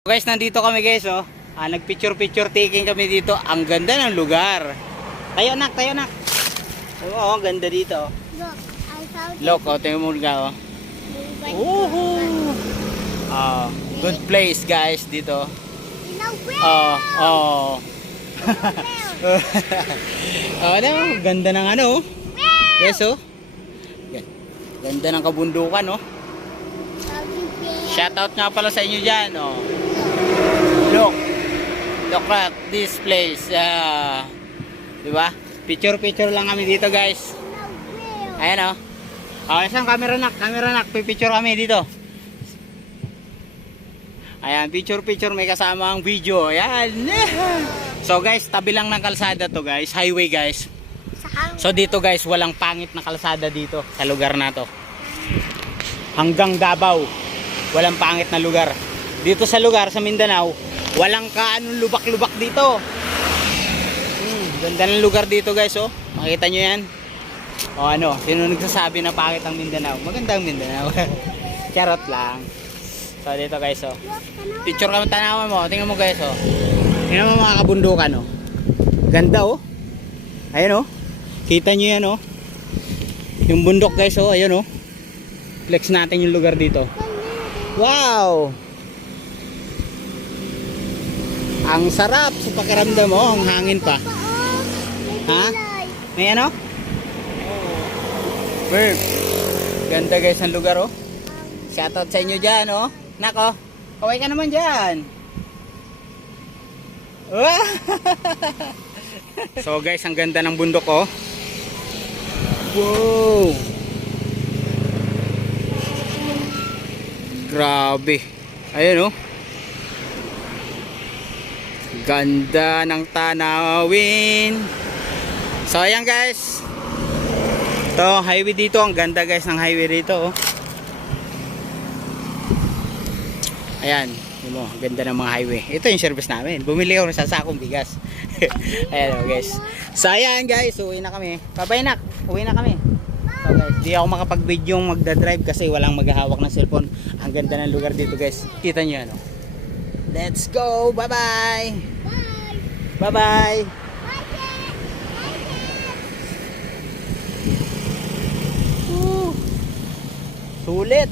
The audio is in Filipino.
Guys, nandito kami guys, oh. Nagpicture taking kami dito. Ang ganda ng lugar. Tayo nak, tayo nak. Oo, ang ganda dito. Look, I found Look, oh, tingnan mo lugar, oh. Woohoo! Good place guys dito. in a wheel. Oh. Ano, ganda ng ano, oh. Yes, oh. Ganda ng kabundukan, oh. Shoutout nga pala sa inyo dyan, oh. Look at this place. Diba? Picture lang kami dito guys. Ayan, oh. Isang camera nak, pipicture kami dito. Ayan, picture may kasama ang video. Ayan. So guys, tabi lang ng kalsada to guys, highway guys. So dito guys, walang pangit na kalsada dito sa lugar na to. Hanggang Davao, walang pangit na lugar. Dito sa lugar sa Mindanao, walang kaanong lubak-lubak dito. Ganda ng lugar dito guys, oh. Makita nyo yan. O ano, sino nagsasabi na pangit ang Mindanao? Maganda ang Mindanao. Charot lang. So dito guys, oh. Picture kami, tanawan mo. Tingnan mo guys, oh. Tingnan mo mga kabundukan, oh. Ganda, oh. Ayan, oh. Kita nyo yan, oh. Yung bundok guys, oh. Ayan, oh. Flex natin yung lugar dito. Wow! Ang sarap sa pakiramdam, oh. Ang hangin pa. Ha? May ano? Bird. Ganda guys ang lugar, oh. Shoutout sa inyo dyan, oh. Nako, kaway ka naman dyan. So guys, ang ganda ng bundok, oh. Wow. Grabe. Ayun, oh. Ganda ng tanawin. So ayan guys. Ito, highway dito. Ang ganda guys ng highway dito, oh. Ayan, yun mo, ganda ng mga highway. Ito yung service namin. Bumili ako ng sasakong bigas. Ayan, oh, guys. So ayan guys, uwi na kami. Bye-bye nak, uwi na kami. So guys, di ako makapag-video yung magdadrive kasi walang maghahawak ng cellphone. Ang ganda ng lugar dito guys. Kita nyo yan, oh. Let's go, bye-bye. Bye-bye. Sulit.